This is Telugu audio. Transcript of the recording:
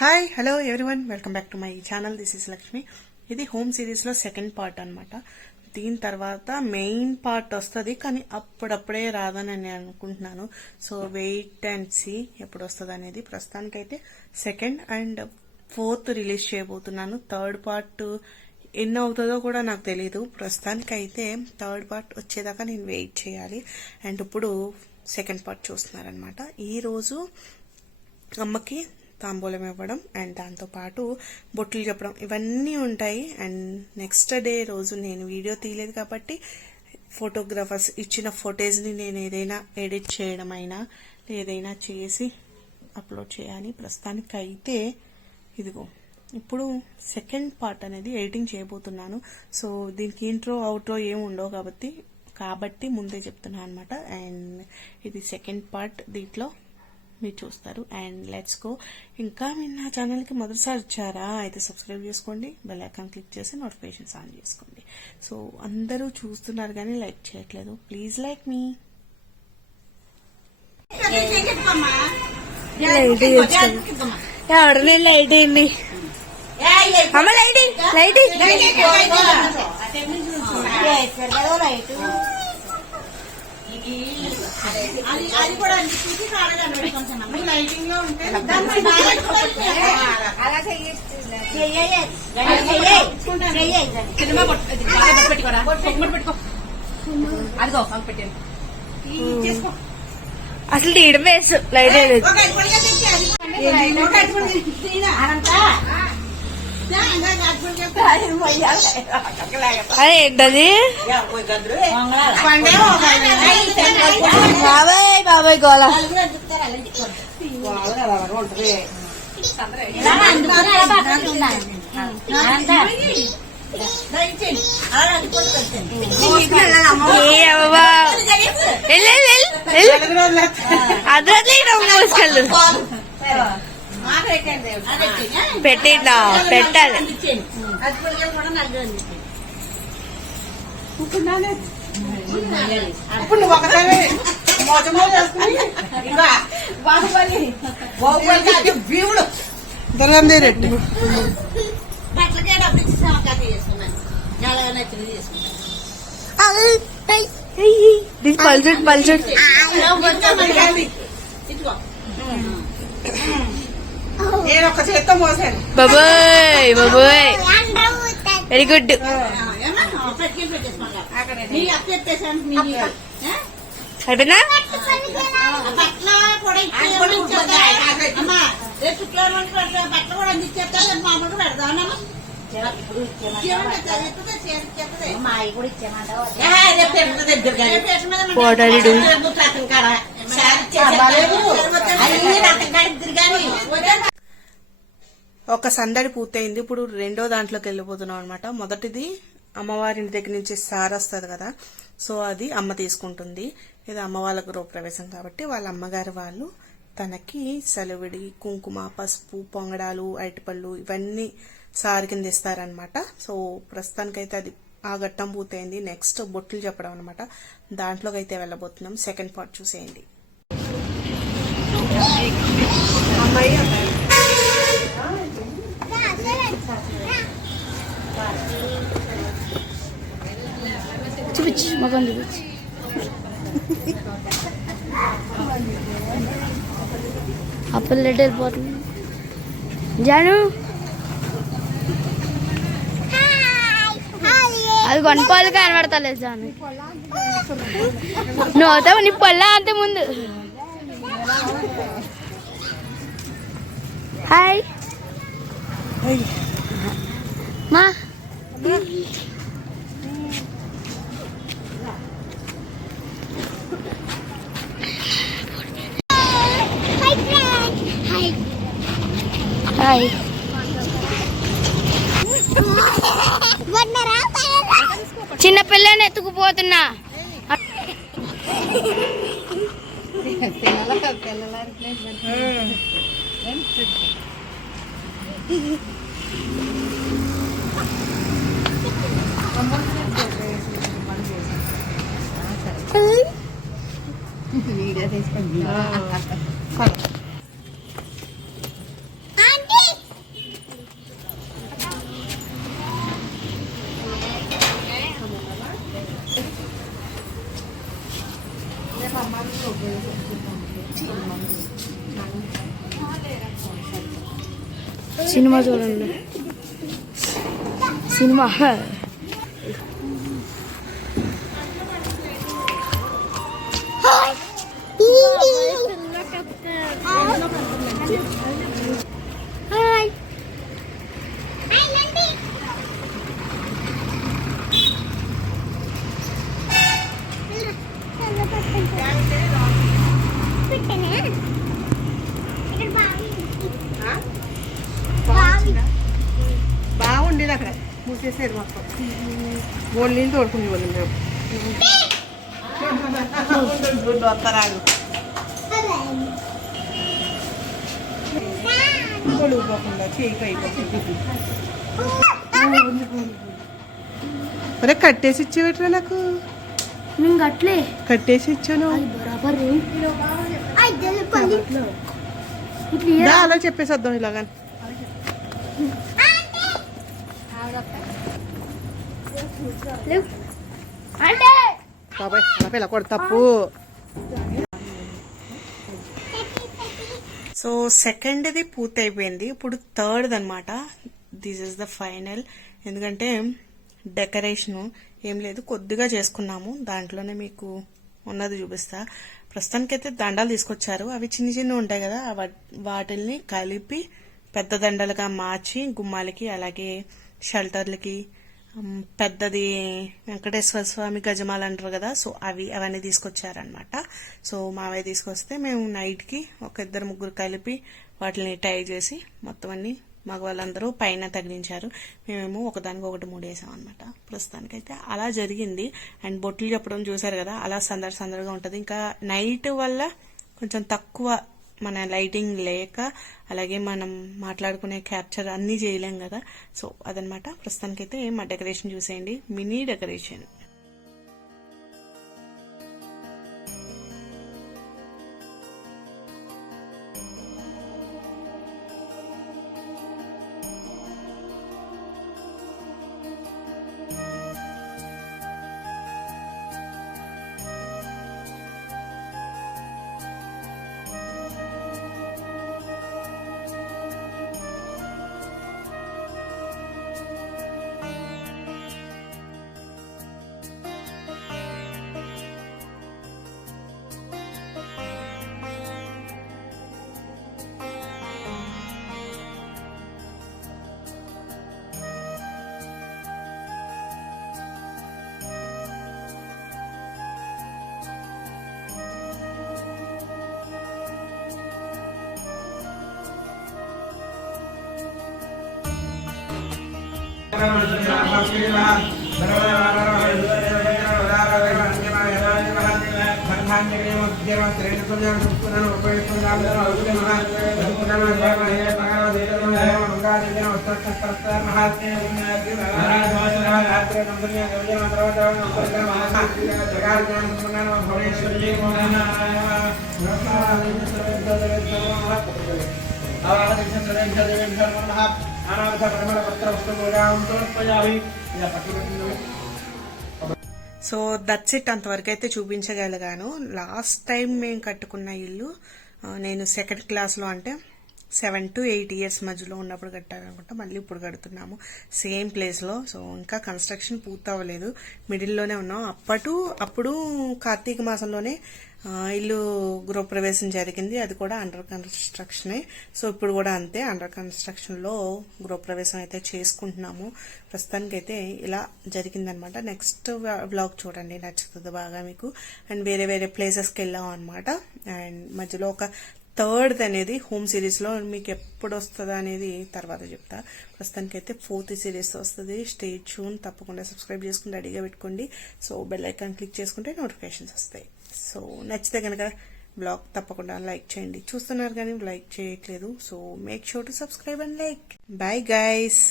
Hi hello everyone, welcome back to my channel. This is Lakshmi. ఇది హోమ్ సిరీస్లో సెకండ్ పార్ట్ అనమాట. దీని తర్వాత మెయిన్ పార్ట్ వస్తుంది, కానీ అప్పుడప్పుడే రాదని నేను అనుకుంటున్నాను. సో వెయిట్ అండ్ సీ ఎప్పుడు వస్తుంది అనేది. ప్రస్తుతానికైతే సెకండ్ అండ్ ఫోర్త్ రిలీజ్ చేయబోతున్నాను. థర్డ్ పార్ట్ ఎన్ని అవుతుందో కూడా నాకు తెలీదు. ప్రస్తుతానికైతే థర్డ్ పార్ట్ వచ్చేదాకా నేను వెయిట్ చేయాలి. అండ్ ఇప్పుడు సెకండ్ పార్ట్ చూస్తున్నారనమాట. ఈరోజు అమ్మకి తాంబూలం ఇవ్వడం అండ్ దాంతోపాటు బొట్లు చెప్పడం ఇవన్నీ ఉంటాయి. అండ్ నెక్స్ట్ డే రోజు నేను వీడియో తీయలేదు కాబట్టి ఫోటోగ్రాఫర్స్ ఇచ్చిన ఫొటేజ్ని నేను ఏదైనా ఎడిట్ చేయడం అయినా ఏదైనా చేసి అప్లోడ్ చేయాలి. ప్రస్తుతానికైతే ఇదిగో ఇప్పుడు సెకండ్ పార్ట్ అనేది ఎడిటింగ్ చేయబోతున్నాను. సో దీనికి ఇంట్రో అవుట్రో ఏమి ఉండవు కాబట్టి ముందే చెప్తున్నాను అనమాట. అండ్ ఇది సెకండ్ పార్ట్, దీంట్లో మీరు చూస్తారు. And let's go. ఇంకా మీరు నా ఛానల్కి మొదటిసారి వచ్చారా అయితే సబ్స్క్రైబ్ చేసుకోండి, బెల్ ఐకాన్ క్లిక్ చేసి నోటిఫికేషన్స్ ఆన్ చేసుకోండి. సో అందరూ చూస్తున్నారు కానీ లైక్ చేయట్లేదు. ప్లీజ్ లైక్ మీ. ఎవడనే లైట్ అయింది అమ్మ, లైటింగ్ లైటింగ్ అది కూడా చూసి లైటింగ్ లో ఉంటే అలా పెట్టుకో. అసలు తీయడం వేసు లైట్ అయ్యేది. ఏంటది? బాబాయ్ బాబాయ్ గోళ అదే మోసుకెళ్ళు పెట్టిందా పెట్టాలి. ఇప్పుడు నువ్వు ఒకసారి మోసమో చేసుకుని భీముడు దొరకండి రెడ్డి బట్టలకే డబ్బులు ఇచ్చి సమకాశం చేసుకున్నాను. ఎలాగ నచ్చింది చేసుకున్నాను. పల్చుడు పల్చుడు నేను ఒక చేత్తో మోసాను. బాబాయ్ బాబాయ్ వెరీ గుడ్. అయిపోయిందా? బట్టలు కూడా అందించేస్తా మామూలుగా పెడదామా? ఒక సందడి పూర్తయింది. ఇప్పుడు రెండో దాంట్లోకి వెళ్ళిపోతున్నాం అనమాట. మొదటిది అమ్మవారి దగ్గర నుంచి సార్ వస్తుంది కదా, సో అది అమ్మ తీసుకుంటుంది. ఇది అమ్మ వాళ్ళ గృహప్రవేశం కాబట్టి వాళ్ళ అమ్మగారు వాళ్ళు తనకి సెలవిడి, కుంకుమ, పసుపు, పొంగడాలు, అరటిపళ్ళు ఇవన్నీ సారి కింద ఇస్తారనమాట. సో ప్రస్తుతానికైతే అది ఆ ఘట్టం పూర్తయింది. నెక్స్ట్ బొట్లు చెప్పడం అనమాట. దాంట్లోకి అయితే వెళ్ళబోతున్నాం. సెకండ్ పార్ట్ చూసేయండి. చూపించి మొగం చూపించి అప్పులు లెట్ వెళ్ళిపోతుంది. జాను అది కొనుక్కోవాలి కనబడతలేదు. జాను నువ్వు అవుతావు, నీ పొల్లా అంతే ముందు. హాయ్ మా హాయ్. చిన్న పిల్లని ఎత్తుకుపోతున్నా. వీడియో తీసుకుంటున్నా. సినిమా చూడండి, సినిమా. బాగుండేది అక్కడ మూసేసేది మొత్తం గోల్డ్ నీళ్ళు తోడుకుంది వాళ్ళు మేము వస్తారాడు కొలుగుపోకుండా చేయికి అయిపోతుంది. అరే కట్టేసి ఇచ్చేవట్రా నాకు, నేను గట్లే కట్టేసి ఇచ్చాను బరాబర్ అలా చెప్పేసేద్దాం ఇలాగా. బాబాయ్ అలా పిల్ల కూడా తప్పు. సో సెకండ్ది పూర్తి అయిపోయింది, ఇప్పుడు థర్డ్ అనమాట. This is the final. ఎందుకంటే డెకరేషను ఏం లేదు, కొద్దిగా చేసుకున్నాము, దాంట్లోనే మీకు ఉన్నది చూపిస్తా. ప్రస్తుతానికైతే దండాలు తీసుకొచ్చారు, అవి చిన్న చిన్న ఉంటాయి కదా, వాటిల్ని కలిపి పెద్ద దండలుగా మార్చి గుమ్మాలకి అలాగే షెల్టర్లకి, పెద్దది వెంకటేశ్వర స్వామి గజమాలు అంటారు కదా, సో అవన్నీ తీసుకొచ్చారనమాట. సో మావే తీసుకొస్తే మేము నైట్కి ఒక 2-3 కలిపి వాటిని టై చేసి మొత్తం అన్ని మగవాళ్ళందరూ పైన తగిలించారు, మేమేమో ఒకదానికి మూడేసాం అనమాట. ప్రస్తుతానికైతే అలా జరిగింది. అండ్ బొట్లు చెప్పడం చూసారు కదా, అలా సందడిగా ఉంటుంది. ఇంకా నైట్ వల్ల కొంచెం తక్కువ మన లైటింగ్ లేక, అలాగే మనం మాట్లాడుకునే క్యాప్చర్ అన్నీ చేయలేం కదా, సో అదనమాట. ప్రస్తుతానికైతే మా డెకరేషన్ చూసేయండి, mini decoration. So that's it, అంతవరకు అయితే చూపించగలిగాను. లాస్ట్ టైం మేము కట్టుకున్న ఇల్లు నేను సెకండ్ క్లాస్లో, అంటే 7 to 8 years మధ్యలో ఉన్నప్పుడు కట్టారనుకుంటా. మళ్ళీ ఇప్పుడు కడుతున్నాము సేమ్ ప్లేస్లో. సో ఇంకా కన్స్ట్రక్షన్ పూర్తి అవ్వలేదు, మిడిల్లోనే ఉన్నాం. అప్పుడు కార్తీక మాసంలోనే ఇల్లు గృహప్రవేశం జరిగింది, అది కూడా అండర్ కన్స్ట్రక్షనే. సో ఇప్పుడు కూడా అంతే, అండర్ కన్స్ట్రక్షన్లో గృహప్రవేశం అయితే చేసుకుంటున్నాము. ప్రస్తుతానికైతే ఇలా జరిగిందనమాట. నెక్స్ట్ వ్లాగ్ చూడండి, నచ్చుతుంది బాగా మీకు. అండ్ వేరే ప్లేసెస్కి వెళ్ళాం అనమాట. అండ్ మధ్యలో ఒక థర్డ్ అనేది హోమ్ సిరీస్లో మీకు ఎప్పుడు వస్తుందా అనేది తర్వాత చెప్తా. ప్రస్తుతానికైతే 4th సిరీస్ వస్తుంది. స్టే ట్యూన్, తప్పకుండా సబ్స్క్రైబ్ చేసుకుని రెడీగా పెట్టుకోండి. సో బెల్ ఐకాన్ క్లిక్ చేసుకుంటే నోటిఫికేషన్స్ వస్తాయి. సో నచ్చితే కనుక బ్లాగ్ తప్పకుండా లైక్ చేయండి. చూస్తున్నారు కానీ లైక్ చేయట్లేదు, so make sure to subscribe and like. Bye guys.